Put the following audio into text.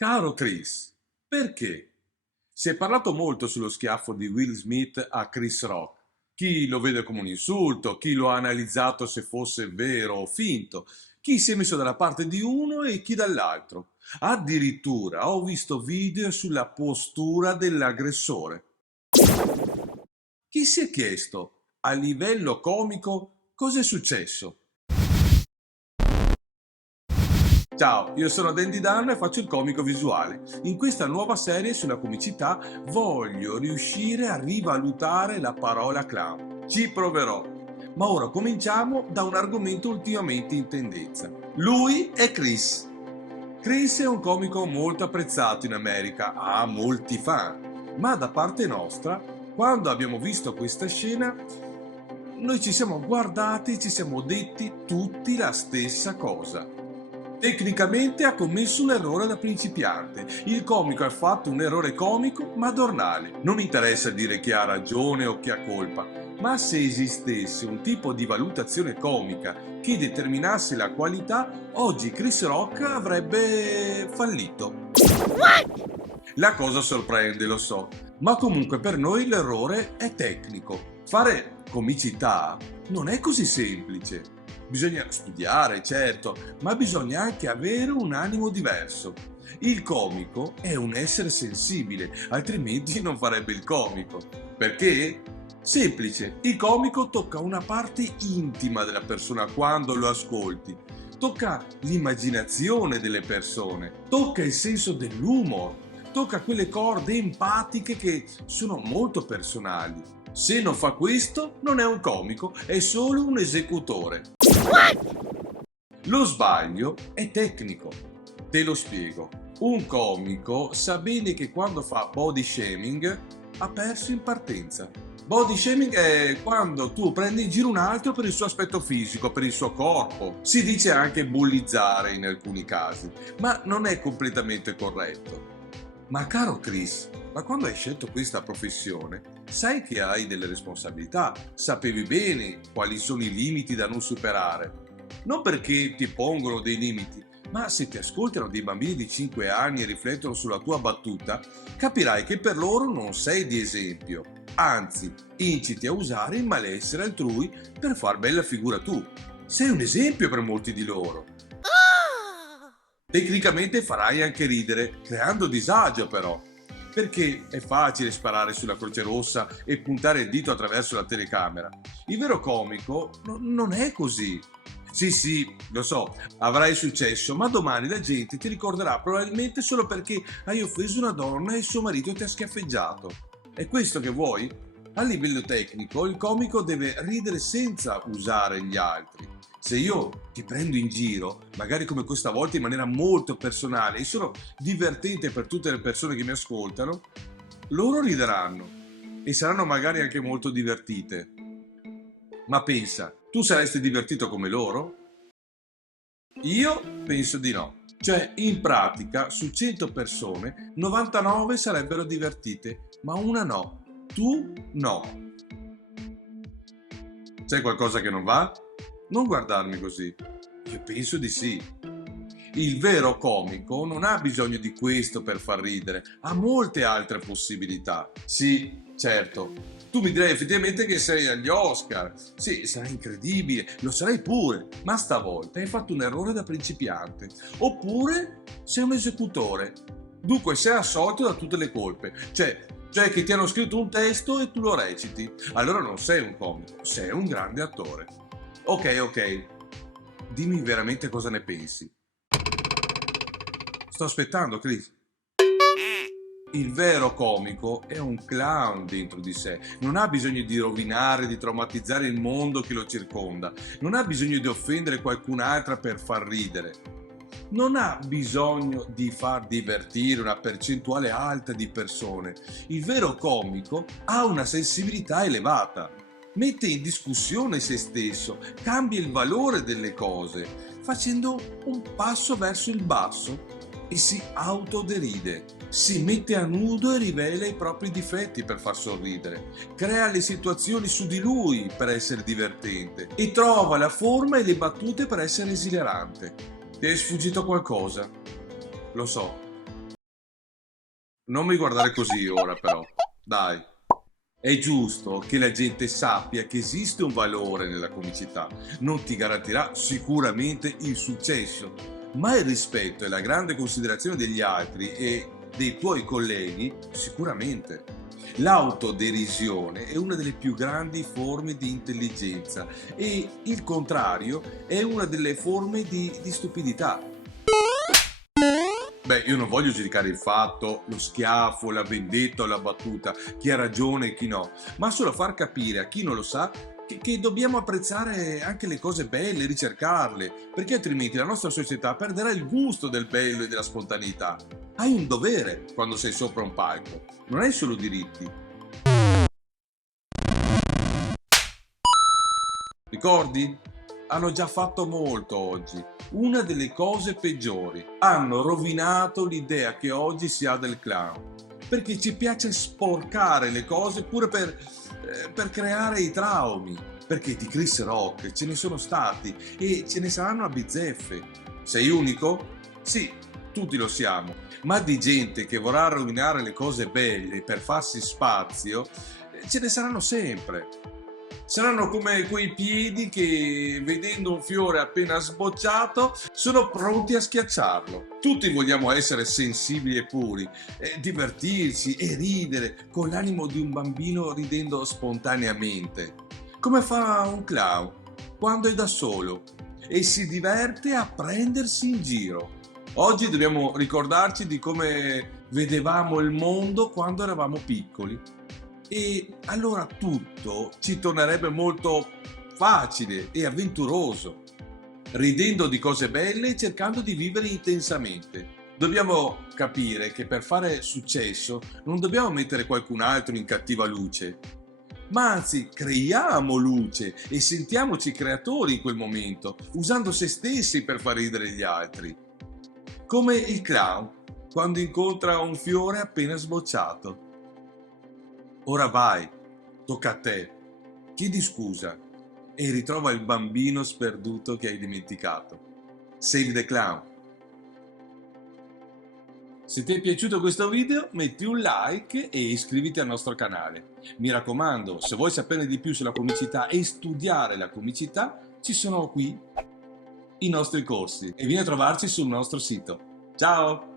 Caro Chris, perché? Si è parlato molto sullo schiaffo di Will Smith a Chris Rock. Chi lo vede come un insulto, chi lo ha analizzato se fosse vero o finto, chi si è messo dalla parte di uno e chi dall'altro. Addirittura ho visto video sulla postura dell'aggressore. Chi si è chiesto, a livello comico, cosa è successo? Ciao, io sono Dandy Dan e faccio il comico visuale. In questa nuova serie sulla comicità voglio riuscire a rivalutare la parola clown. Ci proverò. Ma ora cominciamo da un argomento ultimamente in tendenza. Lui è Chris. Chris è un comico molto apprezzato in America, ha molti fan. Ma da parte nostra, quando abbiamo visto questa scena, noi ci siamo guardati e ci siamo detti tutti la stessa cosa. Tecnicamente ha commesso un errore da principiante. Il comico ha fatto un errore comico madornale. Non interessa dire chi ha ragione o chi ha colpa, ma se esistesse un tipo di valutazione comica che determinasse la qualità, oggi Chris Rock avrebbe fallito. La cosa sorprende, lo so, ma comunque per noi l'errore è tecnico. Fare comicità non è così semplice. Bisogna studiare, certo, ma bisogna anche avere un animo diverso. Il comico è un essere sensibile, altrimenti non farebbe il comico. Perché? Semplice, il comico tocca una parte intima della persona quando lo ascolti. Tocca l'immaginazione delle persone, tocca il senso dell'umor, tocca quelle corde empatiche che sono molto personali. Se non fa questo, non è un comico, è solo un esecutore. Lo sbaglio è tecnico. Te lo spiego. Un comico sa bene che quando fa body shaming ha perso in partenza. Body shaming è quando tu prendi in giro un altro per il suo aspetto fisico, per il suo corpo. Si dice anche bullizzare in alcuni casi, ma non è completamente corretto. Ma caro Chris, ma quando hai scelto questa professione, sai che hai delle responsabilità, sapevi bene quali sono i limiti da non superare. Non perché ti pongono dei limiti, ma se ti ascoltano dei bambini di 5 anni e riflettono sulla tua battuta, capirai che per loro non sei di esempio. Anzi, inciti a usare il malessere altrui per far bella figura tu. Sei un esempio per molti di loro. Tecnicamente farai anche ridere, creando disagio però, perché è facile sparare sulla Croce Rossa e puntare il dito attraverso la telecamera. Il vero comico non è così. Sì, lo so, avrai successo, ma domani la gente ti ricorderà probabilmente solo perché hai offeso una donna e suo marito ti ha schiaffeggiato. È questo che vuoi? A livello tecnico, il comico deve ridere senza usare gli altri. Se io ti prendo in giro, magari come questa volta in maniera molto personale, e sono divertente per tutte le persone che mi ascoltano, loro rideranno e saranno magari anche molto divertite. Ma pensa, tu saresti divertito come loro? Io penso di no. Cioè, in pratica, su 100 persone, 99 sarebbero divertite, ma una no. Tu no. C'è qualcosa che non va? Non guardarmi così. Io penso di sì. Il vero comico non ha bisogno di questo per far ridere, ha molte altre possibilità. Sì, certo. Tu mi direi effettivamente che sei agli Oscar. Sì, sarai incredibile, lo sarai pure, ma stavolta hai fatto un errore da principiante. Oppure sei un esecutore. Dunque sei assolto da tutte le colpe. Cioè che ti hanno scritto un testo e tu lo reciti. Allora non sei un comico, sei un grande attore. Ok. Dimmi veramente cosa ne pensi. Sto aspettando, Chris. Il vero comico è un clown dentro di sé, non ha bisogno di rovinare, di traumatizzare il mondo che lo circonda, non ha bisogno di offendere qualcun'altra per far ridere, non ha bisogno di far divertire una percentuale alta di persone. Il vero comico ha una sensibilità elevata, mette in discussione se stesso, cambia il valore delle cose, facendo un passo verso il basso e si autoderide. Si mette a nudo e rivela i propri difetti per far sorridere, crea le situazioni su di lui per essere divertente e trova la forma e le battute per essere esilarante. Ti è sfuggito qualcosa? Lo so, Non mi guardare così ora però, dai. È giusto che la gente sappia che esiste un valore nella comicità. Non ti garantirà sicuramente il successo, ma il rispetto e la grande considerazione degli altri e dei tuoi colleghi sicuramente. L'autoderisione è una delle più grandi forme di intelligenza e il contrario è una delle forme di stupidità. Beh, io non voglio giudicare il fatto, lo schiaffo, la vendetta o la battuta, chi ha ragione e chi no, ma solo far capire a chi non lo sa che dobbiamo apprezzare anche le cose belle, ricercarle, perché altrimenti la nostra società perderà il gusto del bello e della spontaneità. Hai un dovere quando sei sopra un palco, non hai solo diritti. Ricordi? Hanno già fatto molto oggi. Una delle cose peggiori. Hanno rovinato l'idea che oggi si ha del clown. Perché ci piace sporcare le cose pure per creare i traumi. Perché di Chris Rock ce ne sono stati e ce ne saranno a bizzeffe. Sei unico? Sì, tutti lo siamo. Ma di gente che vorrà rovinare le cose belle per farsi spazio, ce ne saranno sempre. Saranno come quei piedi che, vedendo un fiore appena sbocciato, sono pronti a schiacciarlo. Tutti vogliamo essere sensibili e puri, divertirci e ridere con l'animo di un bambino ridendo spontaneamente, come fa un clown quando è da solo e si diverte a prendersi in giro. Oggi dobbiamo ricordarci di come vedevamo il mondo quando eravamo piccoli e allora tutto ci tornerebbe molto facile e avventuroso, ridendo di cose belle e cercando di vivere intensamente. Dobbiamo capire che per fare successo non dobbiamo mettere qualcun altro in cattiva luce, ma anzi creiamo luce e sentiamoci creatori in quel momento, usando se stessi per far ridere gli altri. Come il clown quando incontra un fiore appena sbocciato. Ora vai, tocca a te. Chiedi scusa e ritrova il bambino sperduto che hai dimenticato. Save the clown. Se ti è piaciuto questo video metti un like e iscriviti al nostro canale. Mi raccomando, se vuoi saperne di più sulla comicità e studiare la comicità, ci sono qui i nostri corsi e vieni a trovarci sul nostro sito. Ciao!